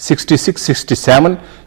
66-67,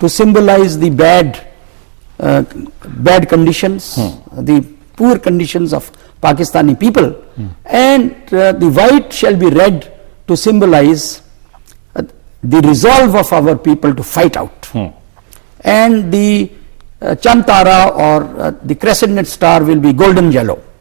to symbolize the bad conditions, the poor conditions of Pakistani people, and the white shall be red to symbolize the resolve of our people to fight out, and the Chantara or the crescent star will be golden yellow.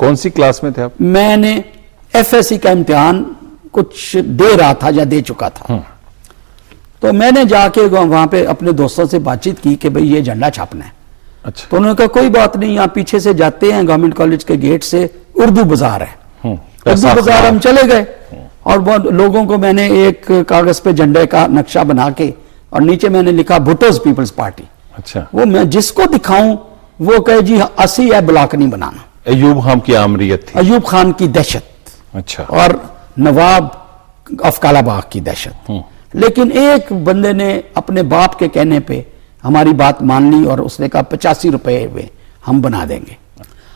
کون سی class میں تھے آپ؟ میں نے F S C کا امتحان کچھ دے رہا تھا یا دے چکا تھا. تو میں نے جا کے وہاں پہ اپنے دوستوں سے بات چیت کی کہ بھئی یہ جھنڈا چھاپنا ہے. اچھا. تو انہوں نے کہا کوئی بات نہیں, یہاں پیچھے سے جاتے ہیں گورنمنٹ کالج کے گیٹ سے, اردو بازار ہے. اردو بازار ہم چلے گئے اور لوگوں کو میں نے ایک کاغذ پہ جھنڈے کا نقشہ بنا کے اور نیچے میں نے لکھا بھٹوز پیپلز پارٹی. اچھا. وہ میں جس کو دکھاؤں وہ کہے جی 80 ہے بلاک نہیں بنانا. ایوب خان کی آمریت تھی. ایوب خان کی دہشت. اچھا. اور نواب آف کالا باغ کی دہشت. لیکن ایک بندے نے اپنے باپ کے کہنے پہ ہماری بات مان لی اور اس نے کہا 85 روپے میں ہم بنا دیں گے.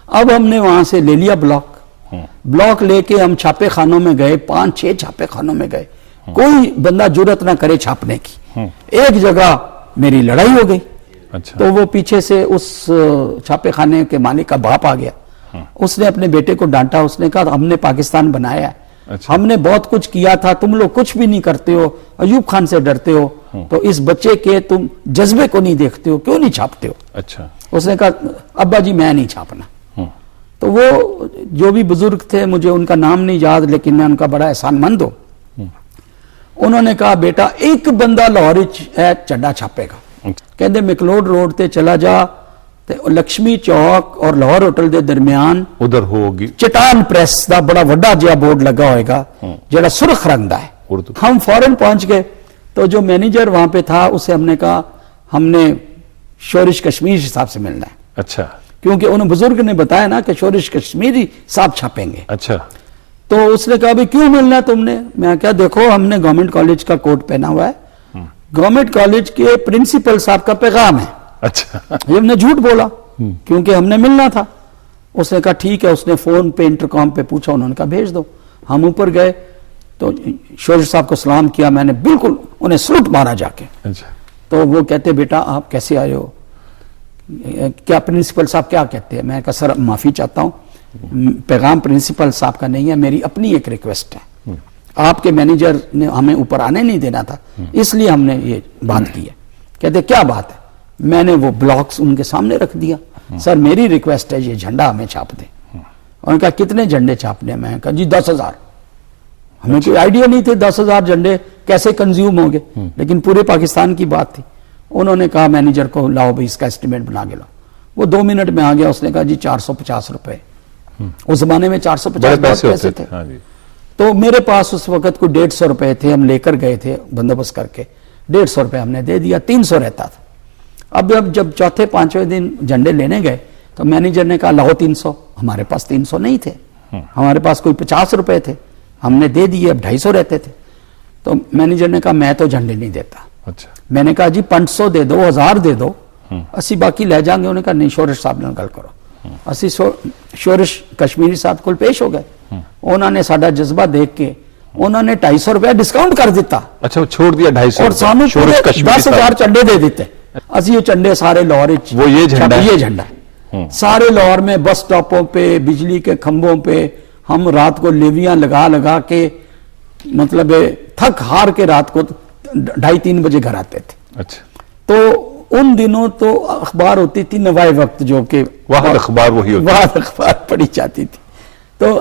اب ہم نے وہاں سے لے لیا بلاک لے کے ہم چھاپے خانوں میں گئے, 5-6 چھاپے خانوں میں گئے. کوئی بندہ جرت نہ کرے چھاپنے کی. ایک جگہ میری لڑائی ہو گئی. اچھا. تو وہ پیچھے سے اس چھاپے خانے کے مالک کا باپ آ گیا. اس نے اپنے بیٹے کو ڈانٹا. اس نے کہا ہم نے پاکستان بنایا ہے, ہم نے بہت کچھ کیا تھا, تم لوگ کچھ بھی نہیں کرتے ہو, ایوب خان سے ڈرتے ہو, تو اس بچے کے تم جذبے کو نہیں دیکھتے ہو, کیوں نہیں چھاپتے ہو؟ اچھا. اس نے کہا ابا جی میں نہیں چھاپنا. تو وہ جو بھی بزرگ تھے, مجھے ان کا نام نہیں یاد لیکن میں ان کا بڑا احسان مند ہوں, انہوں نے کہا بیٹا ایک بندہ لاہور ہے جھنڈا چھاپے گا. کہندے مکلوڈ روڈ تے چلا جا تے لکشمی چوک اور لاہور ہوٹل دے درمیان ادھر ہوگی چٹان پریس دا بڑا وڈا جہا بورڈ لگا ہوئے گا جڑا سرخ رنگ دا ہے. ہم فوراً پہنچ گئے. تو جو مینیجر وہاں پہ تھا اسے ہم نے کہا ہم نے شورش کشمیر صاحب سے ملنا ہے. اچھا. کیونکہ انہوں بزرگ نے بتایا نا کہ شورش کشمیری صاحب چھاپیں گے. اچھا. تو اس نے کہا بھی کیوں ملنا ہے تم نے؟ میں کہا دیکھو ہم نے گورنمنٹ کالج کا کوٹ پہنا ہوا ہے, گورنمنٹ کالج کے پرنسپل صاحب کا پیغام ہے. اچھا. یہ ہم نے جھوٹ بولا کیونکہ ہم نے ملنا تھا. اس نے کہا ٹھیک ہے. اس نے فون پہ انٹرکام پہ پوچھا, انہوں نے کہا بھیج دو. ہم اوپر گئے تو شورش صاحب کو سلام کیا, میں نے بالکل انہیں سلوٹ مارا جا کے. اچھا. تو وہ کہتے بیٹا آپ کیسے آئے ہو, کیا پرنسپل صاحب کیا کہتے ہیں؟ میں کہا سر معافی چاہتا ہوں, پیغام پرنسپل صاحب کا نہیں ہے, میری اپنی ایک ریکویسٹ ہے. آپ کے مینیجر نے ہمیں اوپر آنے نہیں دینا تھا اس لیے ہم نے یہ بات کی ہے. کہتے کیا بات ہے؟ میں نے وہ بلاکس ان کے سامنے رکھ دیا. سر میری ریکویسٹ ہے یہ جھنڈا ہمیں چھاپ دیں. انہوں نے کہا کتنے جھنڈے چھاپنے ہیں؟ میں کہا جی 10,000. ہمیں کوئی آئیڈیا نہیں تھے 10,000 جھنڈے کیسے کنزیوم ہوں گے, لیکن پورے پاکستان کی بات تھی. انہوں نے کہا مینیجر کو لاؤ بھائی اس کا اسٹیمیٹ بنا کے لاؤ. وہ 2 منٹ میں آ گیا. اس نے کہا جی 450 روپے. اس زمانے میں 450 پیسے تھے. تو میرے پاس اس وقت کوئی 150 روپے تھے, ہم لے کر گئے تھے بندوبست کر کے. 150 روپے ہم نے دے دیا, 300 رہتا تھا. اب جب چوتھے 5ویں دن جھنڈے لینے گئے تو مینیجر نے کہا لاؤ 300. ہمارے پاس 300 نہیں تھے, ہمارے پاس کوئی 50 روپے تھے, ہم نے دے دیے. اب 250 رہتے تھے. تو مینیجر نے کہا میں تو جھنڈے نہیں دیتا. اچھا. میں نے کہا جی 500 دے دو, 1000 دے دو, اسی باقی لے جائیں گے. انہوں نے کہا نہیں شورش صاحب نے گل کرو. اسی شورش کشمیری صاحب کو پیش ہو گئے. انہوں نے ساڈا جذبہ دیکھ کے انہوں نے 250 روپے ڈسکاؤنٹ کر دیتا. اچھا چھوڑ دیا 250 اور سانو 10,000 چنڈے دے دیتے. اسی یہ چنڈے سارے لاہور یہ جھنڈا سارے لاہور میں بس سٹاپوں پہ بجلی کے کھمبوں پہ ہم رات کو لیویاں لگا لگا کے مطلب تھک ہار کے رات کو 2:30-3 بجے گھر آتے تھے. اچھا. تو ان دنوں تو اخبار ہوتی تھی نوائے وقت, جو کہ واحد اخبار وہی ہوتی, واحد اخبار پڑھی جاتی تھی. تو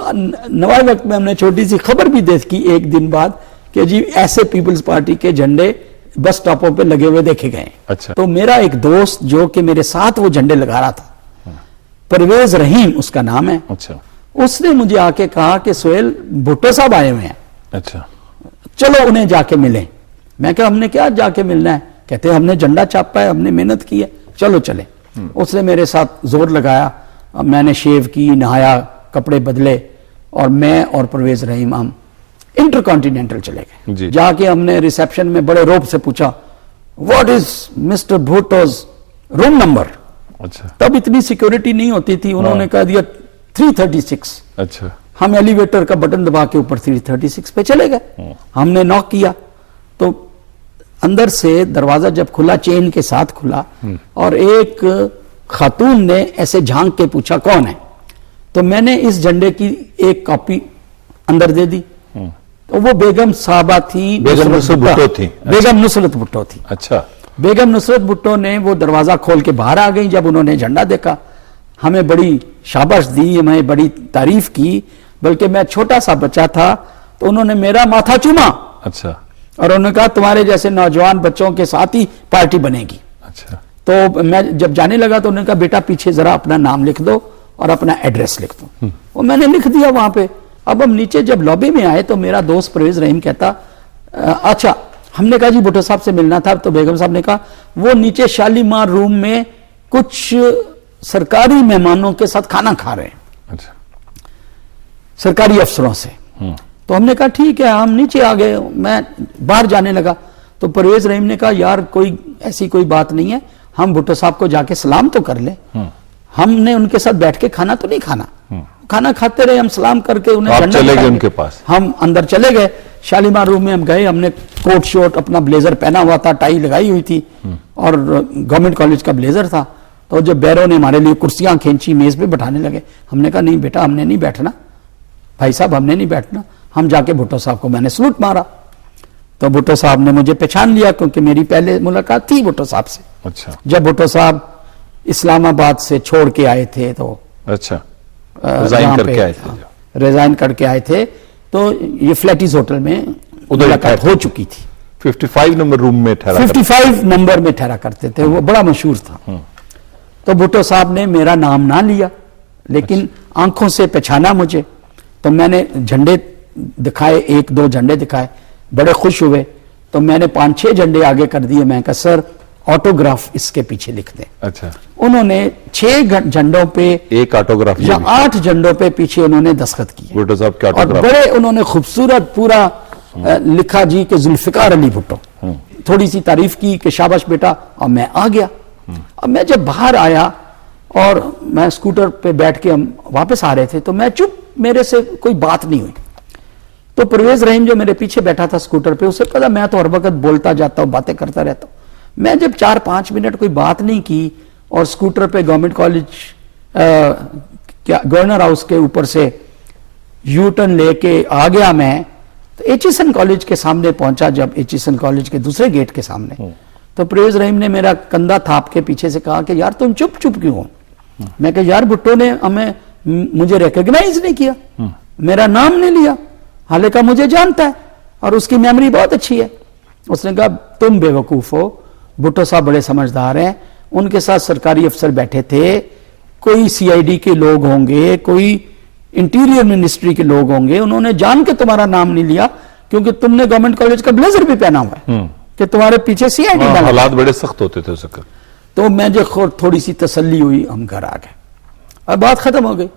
نوائے وقت میں ہم نے چھوٹی سی خبر بھی دیکھی ایک دن بعد کہ جی ایسے پیپلز پارٹی کے جھنڈے بس سٹاپوں پہ لگے ہوئے دیکھے گئے. اچھا. تو میرا ایک دوست جو کہ میرے ساتھ وہ جھنڈے لگا رہا تھا, پرویز رحیم اس کا نام ہے. اچھا. اس نے مجھے آ کے کہا کہ سہیل بھٹو صاحب آئے ہوئے ہیں. اچھا. چلو انہیں جا کے ملیں. میں کہا ہم نے کیا جا کے ملنا ہے؟ کہتے ہم نے جھنڈا چھاپا ہے, ہم نے محنت کی ہے, چلو چلیں. اس نے میرے ساتھ زور لگایا. میں نے شیو کی, نہایا, کپڑے بدلے, اور میں اور پرویز رحیم ہم انٹر کانٹیننٹل چلے گئے. جا کے ہم نے ریسیپشن میں بڑے روب سے پوچھا what is Mr Bhutto's room number. اچھا. تب اتنی سیکیورٹی نہیں ہوتی تھی. انہوں نے کہا دیا 336. اچھا. ہم ایلیویٹر کا بٹن دبا کے اوپر 336 پہ چلے گئے. ہم نے ناک کیا تو اندر سے دروازہ جب کھلا, چین کے ساتھ کھلا, اور ایک خاتون نے ایسے جھانک کے پوچھا کون ہے. تو میں نے اس جھنڈے کی ایک کاپی اندر دے دی. تو وہ بیگم صاحبہ تھی, بیگم نصرت بھٹو تھی. بیگم نصرت بھٹو تھی. اچھا. بیگم نصرت بھٹو نے وہ دروازہ کھول کے باہر آ گئی جب انہوں نے جھنڈا دیکھا. ہمیں بڑی شاباش دی, ہمیں بڑی تعریف کی, بلکہ میں چھوٹا سا بچہ تھا تو انہوں نے میرا ماتھا چوما اچھا اور انہوں نے کہا تمہارے جیسے نوجوان بچوں کے ساتھ ہی پارٹی بنے گی. اچھا تو میں جب جانے لگا تو انہوں نے کہا بیٹا پیچھے ذرا اپنا نام لکھ دو اور اپنا ایڈریس لکھ دو. وہ میں نے لکھ دیا وہاں پہ. اب ہم نیچے جب لابی میں آئے تو میرا دوست پرویز رحیم کہتا اچھا, ہم نے کہا جی بھٹو صاحب سے ملنا تھا. تو بیگم صاحب نے کہا وہ نیچے شالیمار روم میں کچھ سرکاری مہمانوں کے ساتھ کھانا کھا رہے ہیں, اچھا سرکاری افسروں سے. تو ہم نے کہا ٹھیک ہے, ہم نیچے آ گئے. میں باہر جانے لگا تو پرویز رحیم نے کہا یار کوئی ایسی کوئی بات نہیں ہے, ہم بھٹو صاحب کو جا کے سلام تو کر لیں. ہم نے ان کے ساتھ بیٹھ کے کھانا تو نہیں کھانا, کھانا کھاتے رہے, ہم سلام کر کے انہیں آپ چلے گئے ان کے پاس. ہم اندر چلے گئے شالیمار روم میں. ہم گئے, ہم نے کوٹ شوٹ اپنا بلیزر پہنا ہوا تھا, ٹائی لگائی ہوئی تھی اور گورنمنٹ کالج کا بلیزر تھا. تو جب بیروں نے ہمارے لیے کرسیاں کھینچی, میز پہ بٹھانے لگے, ہم نے کہا نہیں بیٹا ہم نے نہیں بیٹھنا, بھائی صاحب ہم نے نہیں بیٹھنا. ہم جا کے بھٹو صاحب کو میں نے سلوٹ مارا تو بھٹو صاحب نے مجھے پہچان لیا کیونکہ میری پہلے ملاقات تھی بھٹو صاحب سے. اچھا جب بھٹو صاحب اسلام آباد سے چھوڑ کے آئے تھے تو اچھا ریزائن کر کے آئے تھے, ریزائن کر کے آئے تھے تو یہ فلیٹیز ہوٹل میں ملاقات ہو چکی تھی. 55 نمبر روم میں ٹھہرا 55 نمبر میں ٹھہرا کرتے تھے, وہ بڑا مشہور تھا. تو بھٹو صاحب نے میرا نام نہ لیا لیکن آنکھوں سے پہچانا مجھے. تو میں نے جھنڈے دکھائے, 1-2 جھنڈے دکھائے, بڑے خوش ہوئے. تو میں نے 5-6 جھنڈے آگے کر دیے. میں کہا سر آٹوگراف اس کے پیچھے لکھ دیں. اچھا انہوں نے 6 جھنڈوں پہ ایک آٹوگراف یا 8 جھنڈوں پہ پیچھے انہوں نے دستخط کیے بھٹو صاحب کے اور آٹوگراف. بڑے انہوں نے خوبصورت پورا لکھا جی کہ ذوالفقار علی بھٹو. تھوڑی سی تعریف کی کہ شاباش بیٹا, اور میں آ گیا. اب میں جب باہر آیا اور میں اسکوٹر پہ بیٹھ کے ہم واپس آ رہے تھے تو میں چپ, میرے سے کوئی بات نہیں ہوئی. تو پرویز رحیم جو میرے پیچھے بیٹھا تھا اسکوٹر پہ, اسے پتا میں تو ہر وقت بولتا جاتا ہوں, باتیں کرتا رہتا ہوں. میں جب 4-5 منٹ کوئی بات نہیں کی اور اسکوٹر پہ گورنمنٹ کالج گورنر ہاؤس کے اوپر سے یو ٹرن لے کے آ گیا میں, تو ایچیسن کالج کے سامنے پہنچا. جب ایچیسن کالج کے دوسرے گیٹ کے سامنے تو پرویز رحیم نے میرا کندھا تھاپ کے پیچھے سے کہا کہ یار تم چپ چپ کیوں ہو. میں کہا یار بھٹو نے مجھے ریکگنائز نہیں کیا, میرا نام نہیں لیا, حالانکہ مجھے جانتا ہے اور اس کی میموری بہت اچھی ہے. اس نے کہا تم بے وقوف ہو, بھٹو صاحب بڑے سمجھدار ہیں, ان کے ساتھ سرکاری افسر بیٹھے تھے, کوئی CID کے لوگ ہوں گے, کوئی انٹیریئر منسٹری کے لوگ ہوں گے, انہوں نے جان کے تمہارا نام نہیں لیا کیونکہ تم نے گورنمنٹ کالج کا بلیزر بھی پہنا ہوا ہے کہ تمہارے پیچھے CID نہ لگے. حالات بڑے سخت ہوتے تھے اس وقت. تو میں جو تھوڑی سی تسلی ہوئی, ہم گھر آ گئے, اب بات ختم ہو گئی.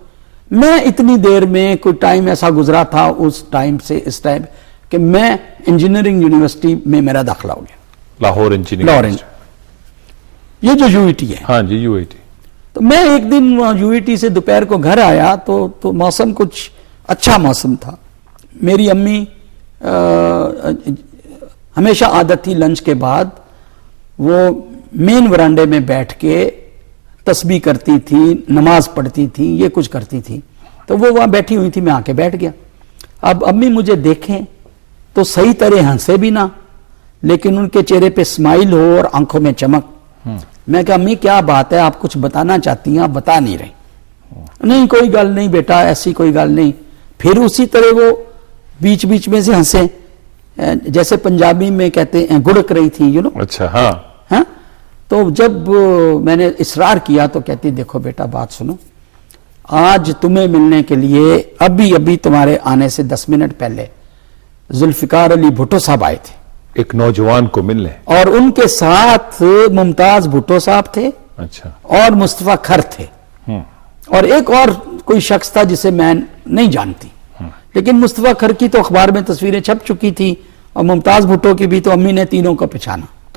میں اتنی دیر میں کوئی ٹائم ایسا گزرا تھا اس ٹائم سے اس ٹائم کہ میں انجینئرنگ یونیورسٹی میں میرا داخلہ ہو گیا, لاہور انجینئرنگ, یہ جو UET ہے. ہاں جی UET. تو میں ایک دن UET سے دوپہر کو گھر آیا تو موسم کچھ اچھا موسم تھا. میری امی ہمیشہ عادت تھی لنچ کے بعد وہ مین ورانڈے میں بیٹھ کے تسبیح کرتی تھی, نماز پڑھتی تھی, یہ کچھ کرتی تھی. تو وہ وہاں بیٹھی ہوئی تھی, میں آ کے بیٹھ گیا. اب امی مجھے دیکھیں تو صحیح طرح ہنسے بھی نہ, لیکن ان کے چہرے پہ اسمائل ہو اور آنکھوں میں چمک. میں کہا امی کیا بات ہے, آپ کچھ بتانا چاہتی ہیں, آپ بتا نہیں رہی. نہیں کوئی گل نہیں بیٹا, ایسی کوئی گل نہیں. پھر اسی طرح وہ بیچ بیچ میں سے ہنسے, جیسے پنجابی میں کہتے ہیں گڑک رہی تھی, اچھا ہاں. تو جب میں نے اصرار کیا تو کہتی دیکھو بیٹا بات سنو, آج تمہیں ملنے کے لیے ابھی تمہارے آنے سے 10 منٹ پہلے ذوالفقار علی بھٹو صاحب آئے تھے, ایک نوجوان کو ملنے, اور ان کے ساتھ ممتاز بھٹو صاحب تھے, اچھا, اور مصطفیٰ کھر تھے, اور ایک اور کوئی شخص تھا جسے میں نہیں جانتی. لیکن مصطفیٰ کھر کی تو اخبار میں تصویریں چھپ چکی تھی اور ممتاز بھٹو کی بھی, تو امی نے تینوں کو پہچانا.